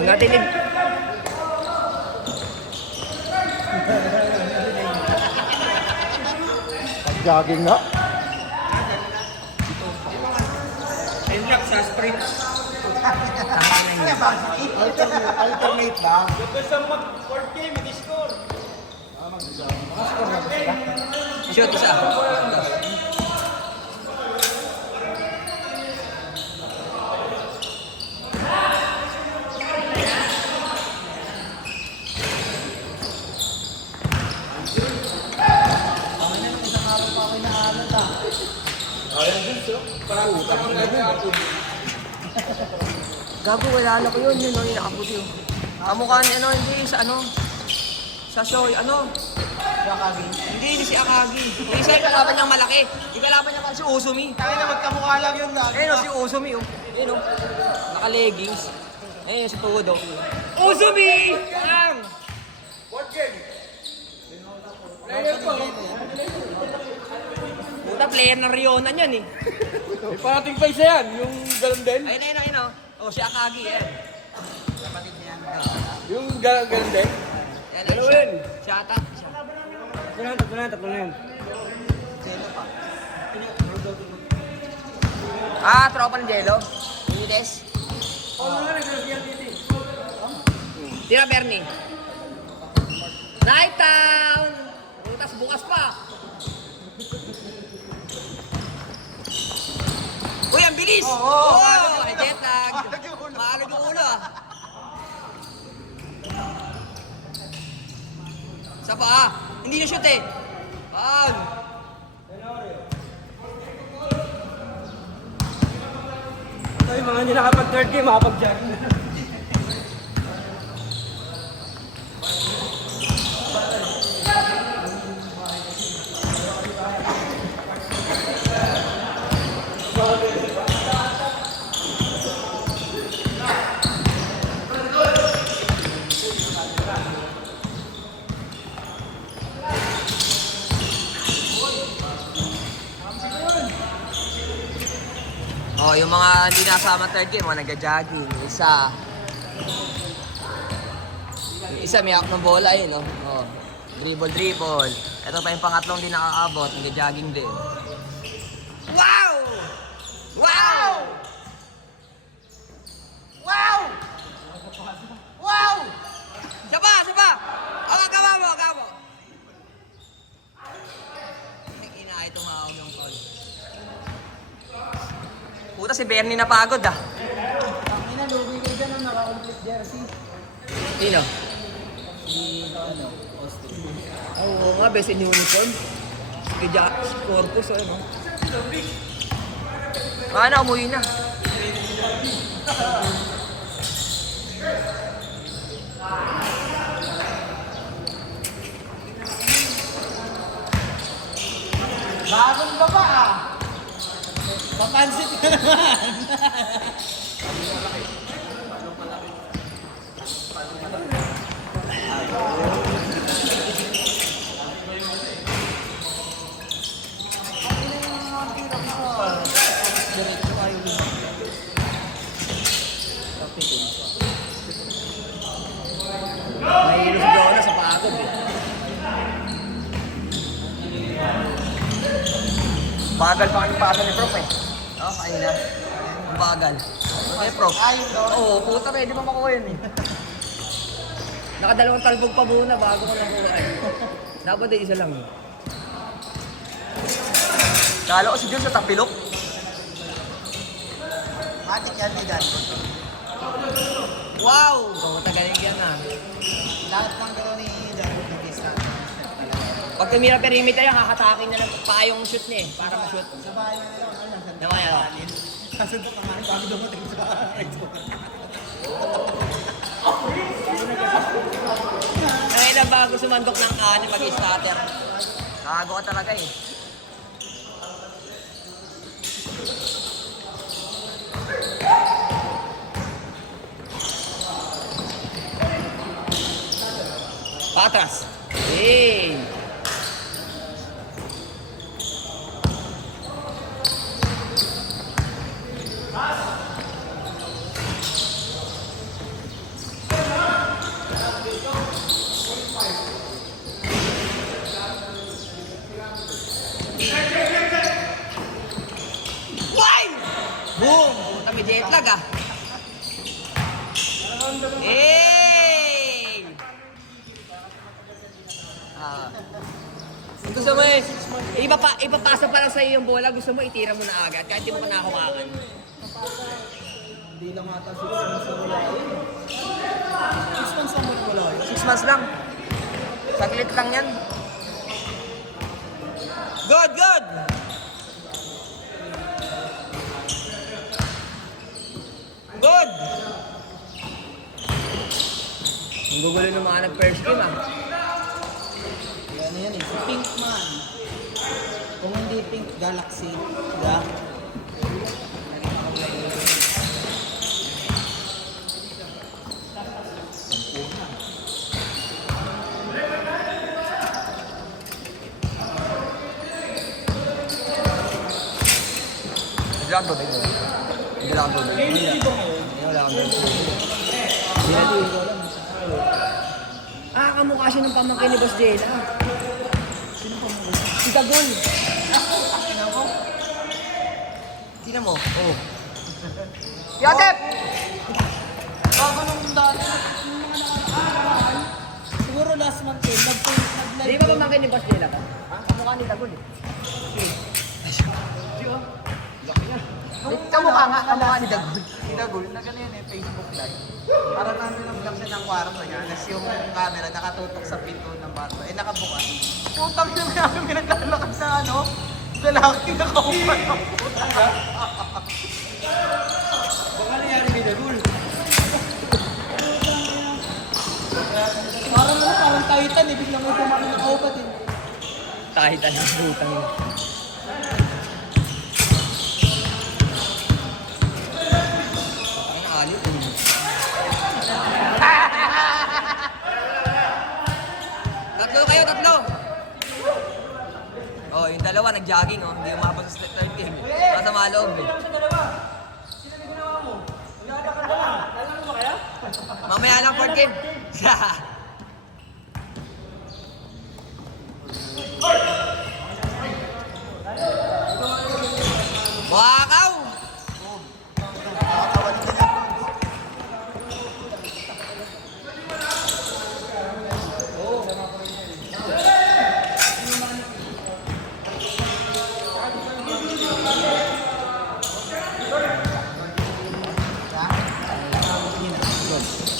Huwag natin Jogging nga. Relax sa sprint. Alternate ba? Gusto mag-4K, mag-score. Shoot isa. Ayan din, so. Parang utang na gagawin. Gago, wala na ko yun. Yun, yung nakaputi yun. Kamukha ni ano, hindi sa ano. Sa show, ano. Hindi si Akagi. Hindi siya kalaban niyang malaki. Yung kalaban niya si Uzumi. Kaya na magkamukha lang yun lagi. Ayun si Uzumi. Ayun naka-leggings. Ayun si Todo. Uzumi! Bang! What game? Player ko. Puta, player ng Riona niyan eh. May parating pa isa yan, yung galon din. Ayun. Oh, si Akagi yan. Yung galon din. Yan, Dalawa yun. siya ata. Tatlo na yun. Tropa ng Jello. Unides. Tira Bernie. Night Town! Rutas bukas pa. Uy, ang bilis! Oo! Ay, jet lag. Maalog yung ulo ah. Isa pa ah. Hindi na shoot eh. Foul. Ito yung mga hindi nakapag-third game, makapag-jogging na. Oh, yung mga hindi nasama third game, mga nagja-jogging. Isa. Yung isa may hawak ng bola yun, no? Oh. Dribble. Ito pa yung pangatlong di nakakaabot, nagja-jogging din. Wow! Wow! Wow! Wow! Saba! Gawa mo! Ina, itong hawak yung call. Puta, si Bernie napagod ah. Ang ina, lugi ko dyan ang naka-complete jersey. Sino? Si, Austin. Oo nga, best in uniform. Si Corpus, ano? Umuwi na. Bagong baba ah! Papansin ka naman! Mahirap si Jonah sa pagod eh. Bagal pa kami pasa ni Prof eh. Oo, ayun na. Ang bagal. Okay, Prof. Oo, puta pwede pa makuha yun eh. Nakadalawang talbog pa muna bago ko nakuha eh. Dapat ay isa lang. Kala ko si John sa tapilok. Matik yan, Ligan. Wow! Galing yan na. Lahat ng gano'n ni David Nagisa. Pag tumira perimeter yan, kakatakin na lang pa yung shoot niya eh. Para ma-shoot. Sa bahay na yun, ano yan? Namaya ako. Kasunod ka man, bago dumating sa Ngayon na bago sumandok ng kanin mag-starter. Kago ka talaga eh. Patras. Hey! Hey! Gusto mo ipapasa pa lang sa'yo yung bola, gusto mo itira mo na agad, kahit di mo pa nakakuhaan. Hindi lang ata 6 months na wala yun. 6 months lang wala yun. 6 months lang. Saglit lang yan. Good, good! Good! Ang gugulo ng mga nag-first game Yan yan eh. Pink man. Kung hindi pink, Galaxy. Yeah. Hindi lang tubig. Hindi lang tubig. Hindi wala akong tubig. Kamukha siya ng pamangkin ni Boss Jay. Sino pamangkin? Si Tagol. Sino mo? Oo. Yatep! Bago nung dati, yung mga nakakaaral, siguro last month eh, Di ba pamangkin ni Boss Jay lang? Kamukha ni Tagol eh. Kamukha nga, kamukha ni Tagol. Si Dagul, na ganyan eh, Facebook Live. Parang namin nag-vlog siya ng kwarto niya, tapos yung camera nakatutok sa pinto ng bato, eh nakabukas. Putang na namin pinaglalakad sa ano, lalaki na kaupan ng puta. Baka nangyari kay Dagul. Parang Titan eh, biglang may pumakin ng kaupat eh. Kahit anong butang yun. Ang alit eh. Tatlo kayo, tatlo! Oh, yung dalawa nag-jogging oh, hindi umabot sa 13. Masama loob eh. Mamaya lang 14. Wakaw!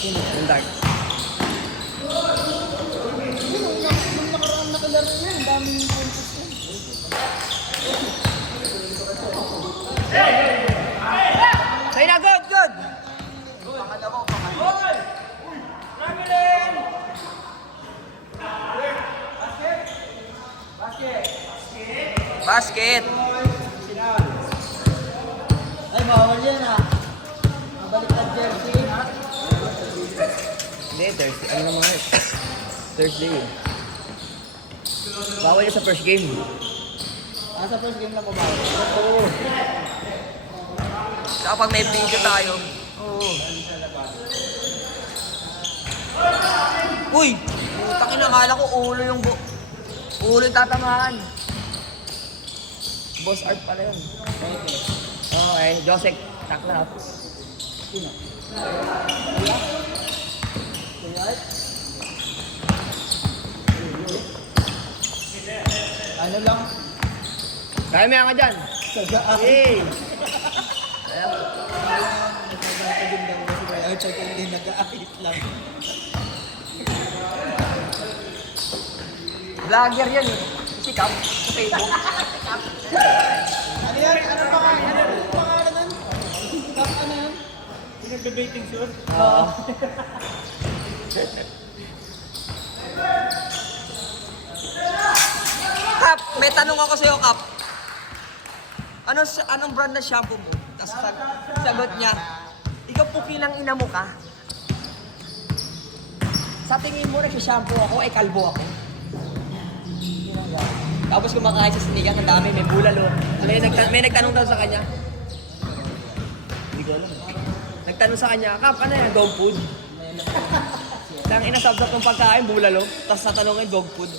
Yung dark. Nung nakaraan nakalaro niya, ang daming contest yun. Say na, good, good! Basket! Ay, bawal yan ah. Mabalik na jersey. Hindi, Thursday. Ano naman yun? Thursday yun. Bawal yun sa first game. Sa first game lang mabawal. Oo. Saka pag may video tayo. Oo. Uy! Putang ina, akala ko ulo yung ulo yung tatamaan. Boss art pala yun. Okay, Josek. Tak na. Sino? Ano lang? Kaya may nga dyan. Sagaan. Hey! Nagpapagin daw kasi kaya ay tsaka hindi nag-aayos lang. Vlogger yan eh. Si Cap sa Facebook. Ano yan? Ano pangalan nun? Ano yan? Yung nagbe-baking suit. Oo. Kap, may tanong ako sa'yo, Kap. Anong brand na shampoo mo? Tapos sagot niya, ikaw pukilang ina mo ka. Sa tingin mo, nagsha-shampoo ako, ay kalbo ako. Tapos kumakain sa sinigang, ang dami, may bulalo. May nagtanong daw sa kanya. Hindi ko alam. Nagtanong sa kanya, Kap, ano yan, dog food? Nang inasabsap ng pagkain, bulalo. Tapos natanongin, dog food.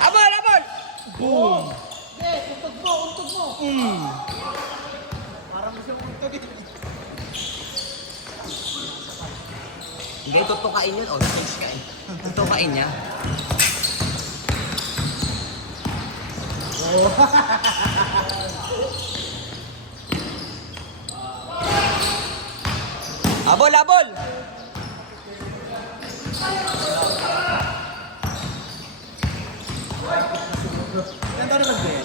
Abol, abol! Boom! Untog mo. Parang mo siyang untog eh. Hindi, tutukain yun. Oh, stage ka eh. Tutukain niya. Abol, abol! Ilan taon naman ba yan?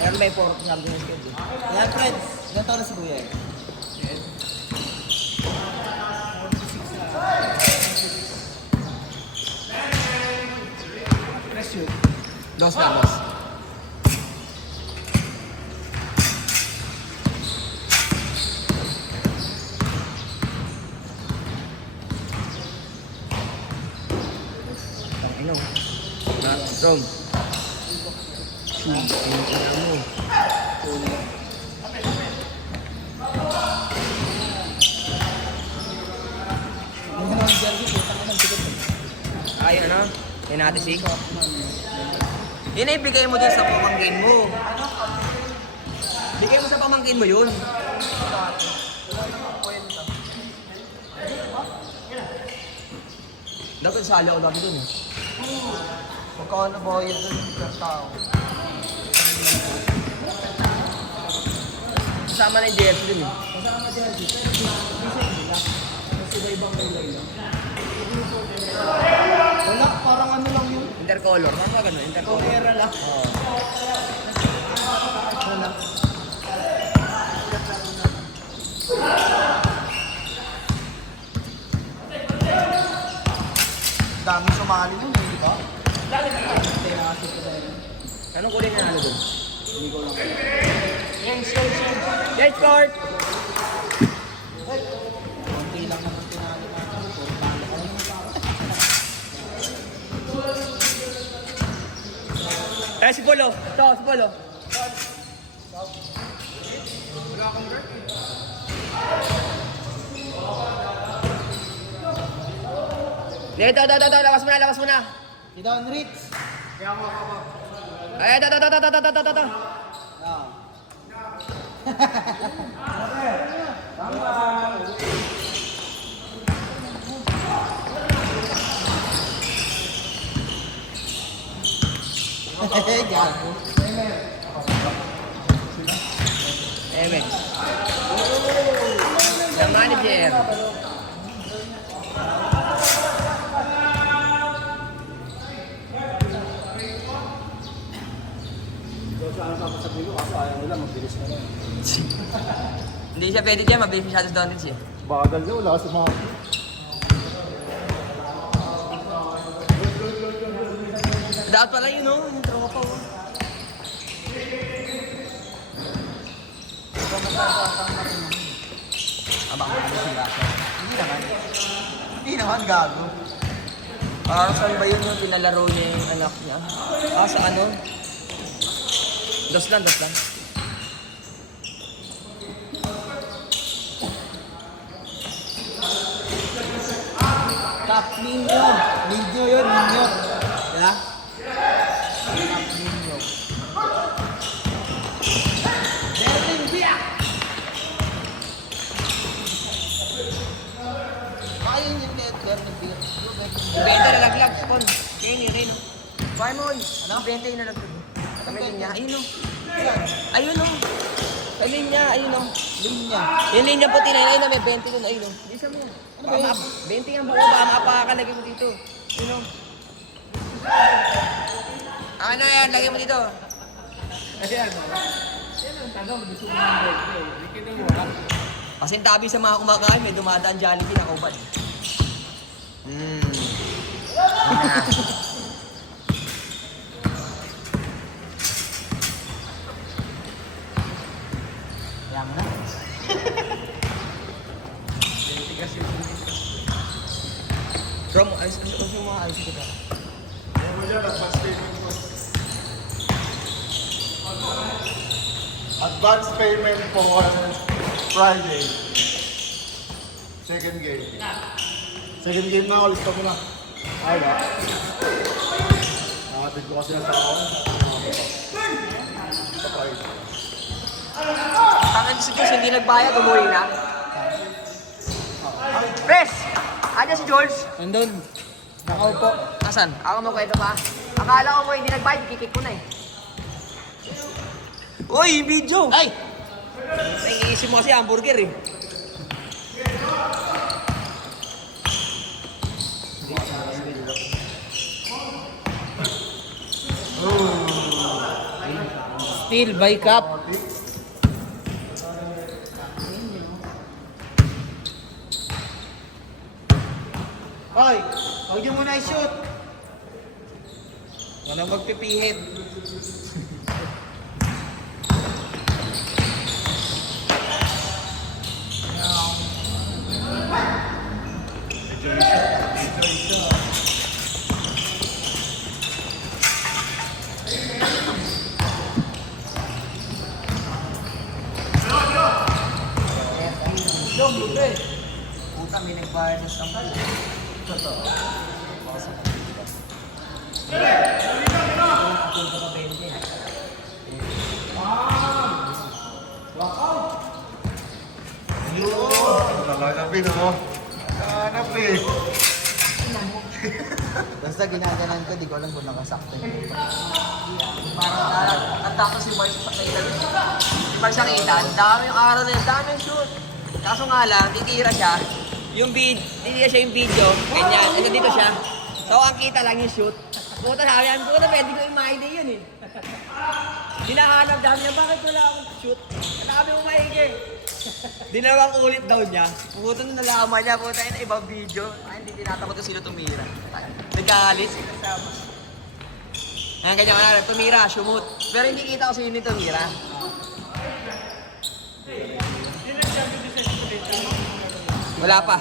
Meron may 4 sabi ng schedule. Yan, friends. Ilan taon na si Kuya? Dos na, dos. Tanginaw. Not strong. Ay, ano? Yan natin si. Yun ay bigay mo dun sa pamangkin mo. Bigay mo sa pamangkin mo yun. Dapat sali ako dati dun eh. Magkano ba yun doon per tao? Kasama na yung jersey dun eh. Wala, parang ano lang yun. Intercolor. Ano ba ganun? Intercolor. Pera lang. Oo. Wala. Dami sumali nun, eh, di ba? Anong kulay na nalo dun? Yes, court! Konti lang naman pinali natin. Eh, si Polo. Ito, si Polo. Ito, lakas mo na, lakas mo na. Si Don Ritz. Ay, ito. Ah. Gago. Eme. The manager. Hindi siya pwede dyan, mabilis masyado sa Donald's eh. Bagal niya, wala sa mga... Dapat pala yun, no? Yung tropa, oh. Abang, ano si Baso? Hindi naman. Hindi naman, gago. Parang saan ba yun yung pinalaro niya yung anak niya? Ah, sa ano? Dos lang. Top Ninyo. Ninyo yun, Ninyo. Diba? Top Ninyo. Derling Biak! Baka yun yung Derling Biak. Benta na laglag, Paul. Kain. Kuha mo, oy. Ano? Benta yung nalaglag. Kami linya. Ayun, oh. Ayun, oh. Sa linya, ayun, oh. Linya. Yung linya puti na yun, may 20 dun, ayun, oh. Bisa mo. Ano ba yun? 20 ang buo, baka mapakalagay mo dito. Ayun, oh. Ano yan, lagay mo dito. Kasi tabi sa mga kumakain, may dumadaan Jollibee na kaubad. Yan na. From, ayos yung mga ayos ko. Advance payment for Friday. Second game. Second game na, ulit ka muna. Ay, ba? Nakatid ko kasi ng tao. Sa Friday. Tangan si Chris, hindi nagbayad, umuwi na. Pres! Ano si George? Nandun. Nakaupo. Asan? Ako magkwento pa. Akala ko mo hindi nag-bite, kikik ko na eh. Uy, video! Ay! Naiisip mo kasi hamburger eh. Still by cup. Hoy! Huwag niyo muna i-shoot! Walang magpipihit. Puta, may nagbayad na siyang pala. Talaga, Pino. Hanap eh. Basta ginaganan ko, di ko alam kung nakasakto yun. Parang natapos si Mars sa ilalim. Si Mars ang kita, ang dami yung araw na yun, dami yung shoot. Kaso nga lang, titira siya. Titira siya yung video, ganyan. Ito dito siya. So ang kita lang yung shoot. Puta sabi yan, puta pwede ko i-maide yun eh. Hinahanap dami niya, bakit wala akong shoot? Sabi mo maigi. Dinawang ulit daw niya. Puta na nalaman niya, puta yun ibang video. Ay, hindi tinatakot kung sino tumira. Nag-aalis. Ayan, ganyan ka na, tumira, shumut. Pero hindi kita ko sino yung tumira. Wala pa.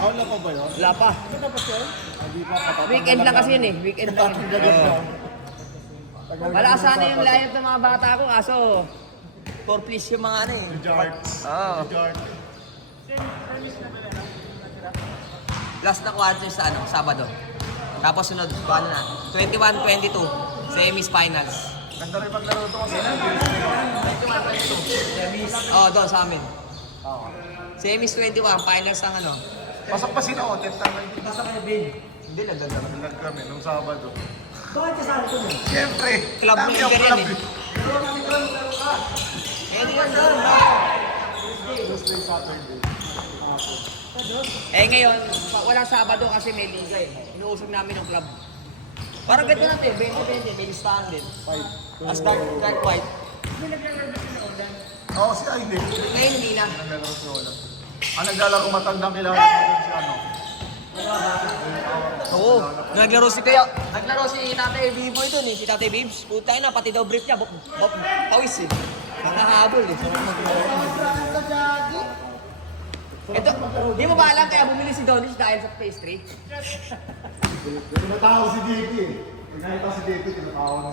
Wala pa ba yun? Wala pa. Hindi pa katatang. Weekend lang kasi yun eh. Weekend lang. Wala sana yung lineup ng mga bata ko, kaso for please yung mga ano eh. Jarts. Oo. Jarts. Last na quarters sa ano, Sabado. Tapos sunod, ano na, 21-22, semis finals. Ganda rin paglaro ito kasi. Oo, doon sa amin. Semis 21, finals ang ano. Pasok pa sila, Otet. Basta kayo, Ben. Hindi lang, ganda. Nag kami nung Sabado. Bakit kasama ko mo? Siyempre. Club dami member ang yan club eh. Eh, di yan doon. Tuesday, Saturday. Eh ngayon, walang Sabado kasi may liga eh. Inuusog namin ng club. Parang ganito natin, 20-20, may listahan din. 5. As dark white. Oo, si Aine. Ngayon hindi na. Naglalaro si Ola. Ang naglalaro matandang kilala ko si ano. Oo, naglaro si Tatay Biboy doon eh, si Tatay Bibs. Puta na, pati daw brief niya, pawis eh. Nakahabol eh. Ito, di mo ba alam kaya bumili si Donish dahil sa pastry? Tinatawag si JP eh. Pag nakita si JP, tinatawag na.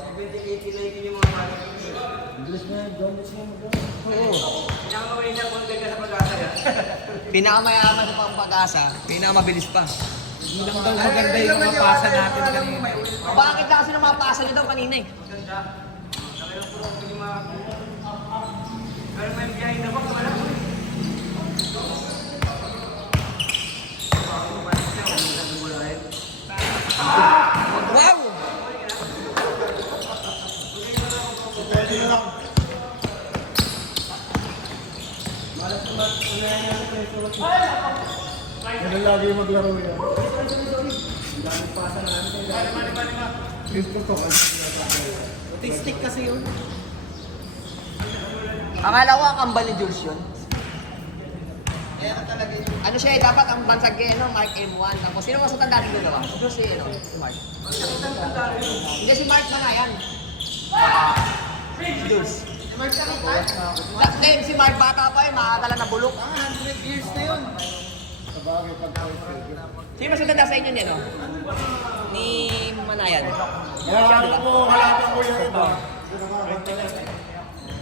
Pinakamayaman sa pang-pag-asa, pinakamabilis pa. Hindi lang daw maganda yung mga pasa natin kanina. Bakit lang kasi namapasa niyo daw kanina eh? Wow! Pwede na lang. Ganun lagi yung maglaro yan. Gusto ko kasi Autistic kasi yun. Akala ko ang kambal ni Jules yun. Ano siya eh, dapat ang bansag kay ano, Mark M1. Tapos sino mas matanda rin dalawa? Ito si ano, si Mark. Hindi si Mark na nga yan. Si Jules. Hindi, si Mark bata pa eh, maaga lang nabulok. 100 years na yun. sa bagay pag Sino mas matanda sa inyo niya, no? Ni Manayan. Kaya mo, halaman ko yung iba.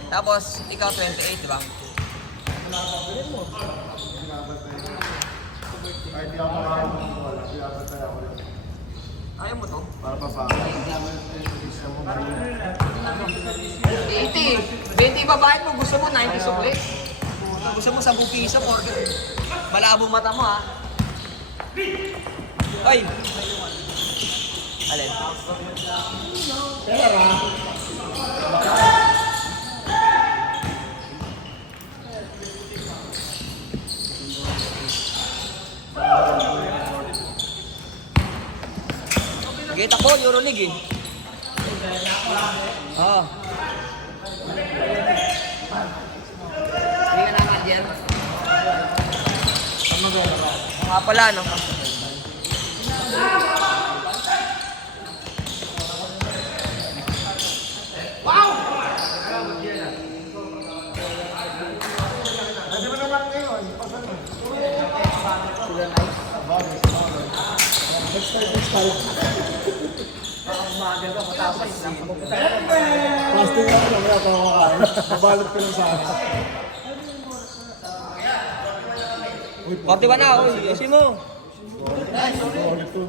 Tapos, ikaw 28, di ba? Kahit di ako makakabot ng wala, pinapatay ako rin. Ayaw mo to? Para pa pa. 80. 20 babae mo, gusto mo 90 sukli. Gusto mo 10 piso, porque malabo mata mo ha. Oy! Alin? Sige, takbo, Euroleague eh. Oo. Hindi ka naman dyan. Oo nga pala, no? Pwede mo naman ngayon. Fasting ako na wala pa ako kakain. Mabalot ko lang sa akin. 41 na, oy. Ayusin mo. Ulit to.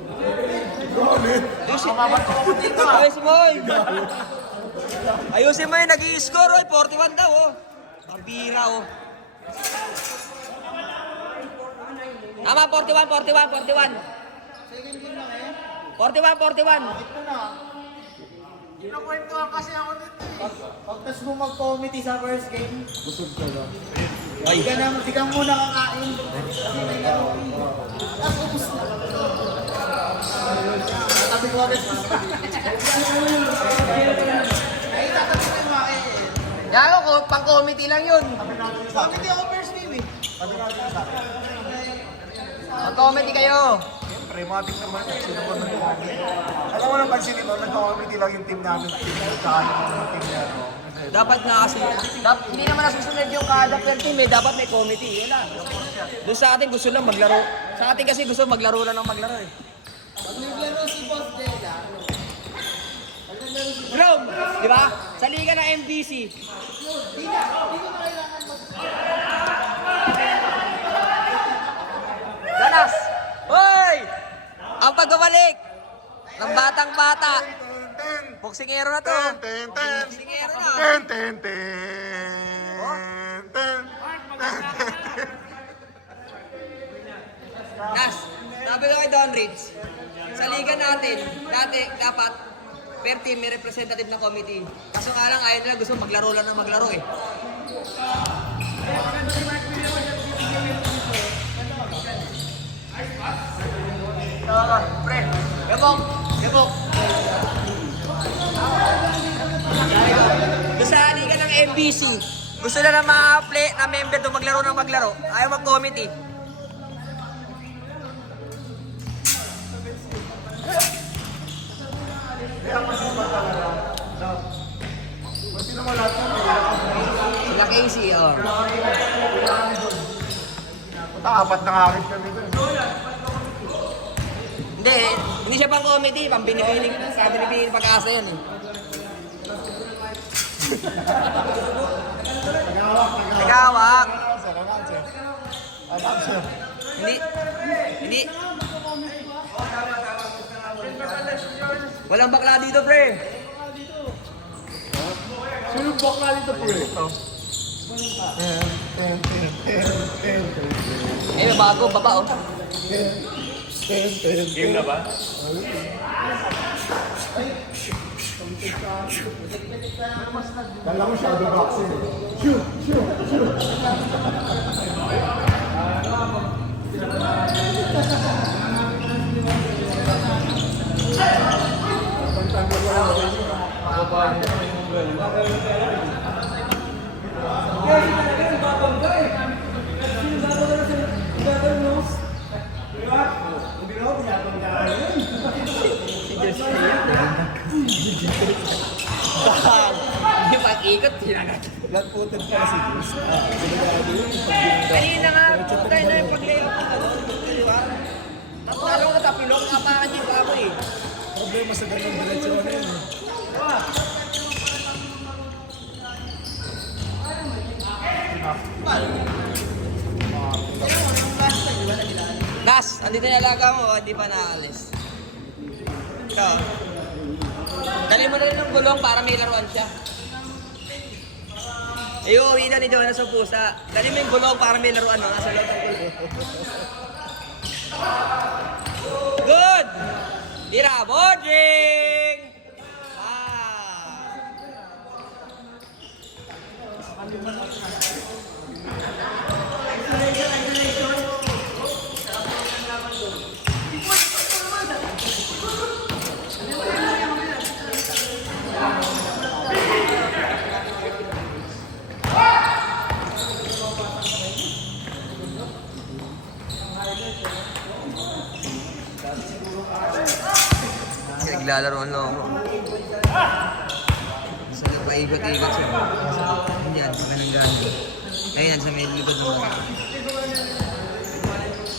Ayusin mo, oy. Ayusin mo yung nag-i-score, oy. 41 daw, oh. Pambira, oh. Tama, 41, 41, 41. 41, 41. Kinakwentuhan kasi ako dito eh. Pagkas mo mag-comedy sa first game, Busog ka ba? Ay. di ka muna kakain. Kasi may laro eh. Tapos ubus na. Sabi ko agad. Ay, tatabi ko yung makain. Yayo ko, pang-comedy lang yun. Comedy ako first game eh. Pang-comedy kayo. Siyempre, matik naman. Sino ba nag-comedy? Alam mo na pansinin mo, nag-comedy lang yung team namin. Tsaka yung team niya. no? Dapat na kasi, hindi naman nasusunod yung kada per team eh. Dapat may comedy. Yun lang. Doon sa atin gusto lang maglaro. Sa atin kasi gusto maglaro lang ng maglaro eh. Pag naglaro si Boss Dela, Bro, di ba? Sa liga ng MDC. di ko na kailangan Danas! Hoy! Ang pagbabalik ng batang-bata. Boksingero na to. Boksingero na. Nas, sabi ko kay Don Rich, sa liga natin, dati dapat per team may representative na committee. Kaso nga lang ayaw nila gusto maglaro lang ng maglaro eh. Pre, gabok, gabok. Doon sa liga ng MBC, gusto na ma-apply na member doon maglaro ng maglaro. Ayaw mag-committee. Sila Casey, oh. Apat na kakit kami dun. Hindi siya pang comedy, pang binibining, sa binibining pag-asa yun eh. Nagawak. Hindi. Walang bakla dito, pre. Sino yung bakla dito, pre? Eh, bago, baba, oh. Game na ba? Kala ko shadow boxing. Shoot! Shoot! Shoot! Hindi pag-ikot, tinagat. Flat-footed pala si Juice. Kanina nga, tayo na yung pag-layout ng ano, di ba? Tatalo ka sa pilok, kapakan yung ako eh. Problema sa ganun diretsyon na yun. Nas, andito yung alaga mo, hindi pa naalis. Ikaw. Dali mo na rin ng gulong para may laruan siya. Uuwi na ni Jonas sa pusa. Dali mo yung gulong para may laruan, no? Nasa loob ng gulong. Good! Tira, boarding! Ah! Naglalaroan lang ako. Gusto ko paikot-ikot siya. Hindi yan, ganun gano'n. Ayun yan, sa may likod naman.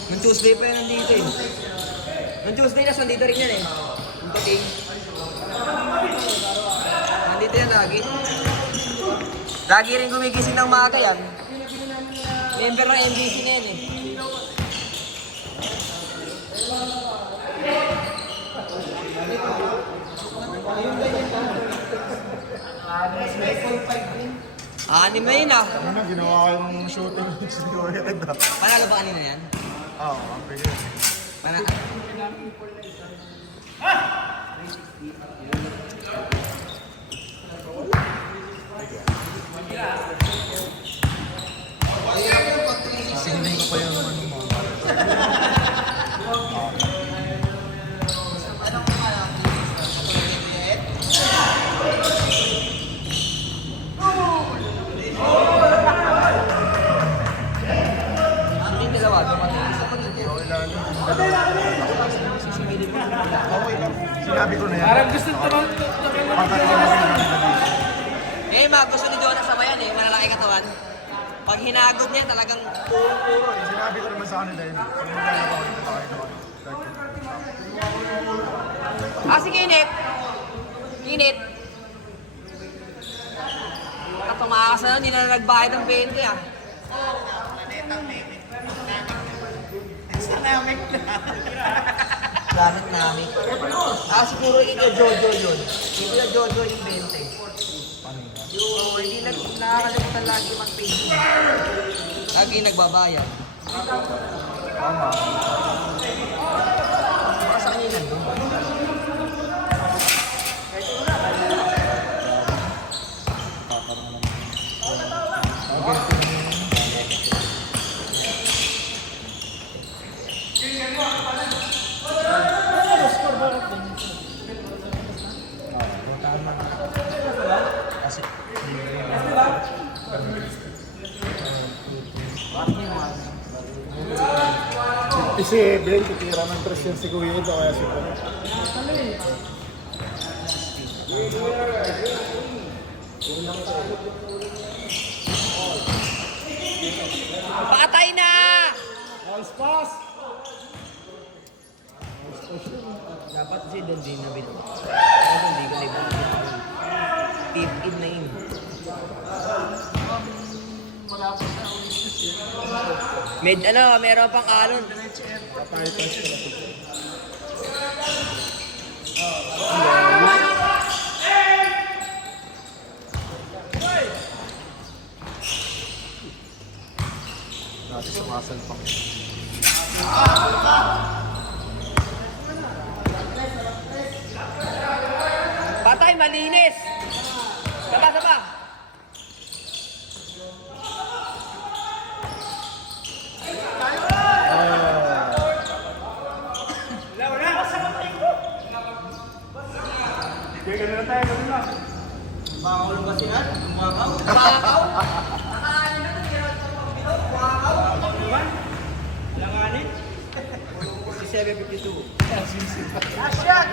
Nung Tuesday pa yan nandito eh. Nung Tuesday na, nandito rin yan eh. Yung pating. Nandito yan lagi. Lagi rin gumigising ng maaga yan. Member ng MBC ngayon eh. Anim na yun ah. Ano, ginawa ko yung shooting siguro yun. Panalo ba kanina yan? Oo, ang bigay. Panalo. Sisingin ko pa yung ano mo. Yung dalawa, dumating. Okay lang. Sinabi ko na yan. Parang gusto naman. Eh, mga gusto ni Jonah sabayan eh, malalaki katawan. Pag hinagod niya, talagang Puro. Sinabi ko naman sa kanila yun. Pag maglalaro ako, ito tayo naman. si Kinit. Kinit. Kapamakas na, hindi na nagbayad ng 20 ah. Gamit namin. Siguro ito Jojo yun. Ito Jojo yung 20. Oo, hindi nakakalimutan lagi mag-pay. Lagi nagbabayad. Tama. Baka sa kanya yun. Si Blaine, titira ng 3 yan si Kuya ito kaya si Kuya. Patay na! Nice pass! Dapat si Don din na bito. Kasi hindi ko na tip in na yun. Meron pang alon. Patay pass ko na. Dati sumasal pa. Patay, malinis! Saba. Bawal ba siya? Bakaw? Nakaanin na ito, meron pa mga bilog. Bakaw? Langanin? 752. Asyat!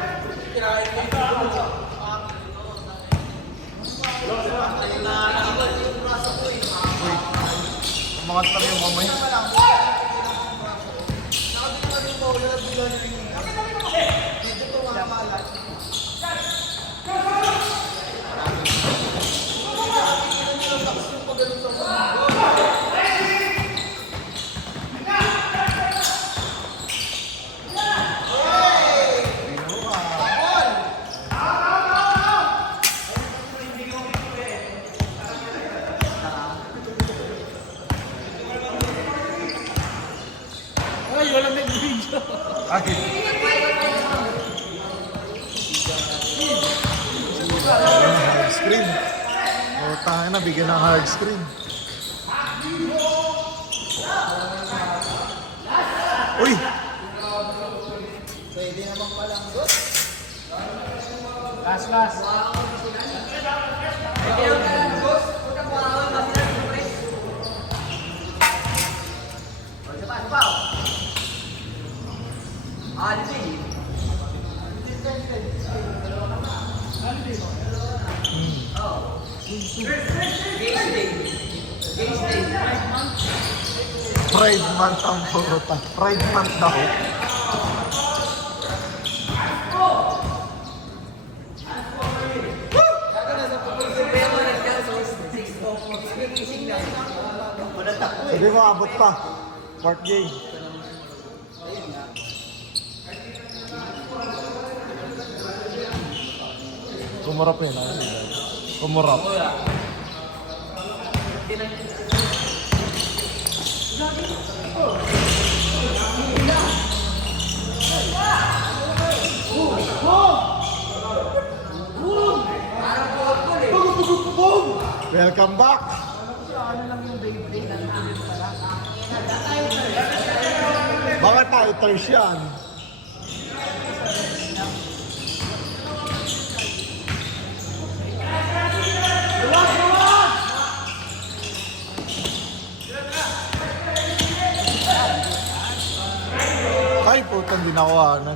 Umangat lang yung mamay. Ay, walang nag-video. Ay. Hard screen. O, tayo na, bigyan ng hard screen. Uy! Last. Pride month ang purutan. Pride month daw. Hindi mo abot pa. Fourth game. Kumurap yun. Kumurap. Welcome back! Baka titers yan. Ay, putang di nakuhanan.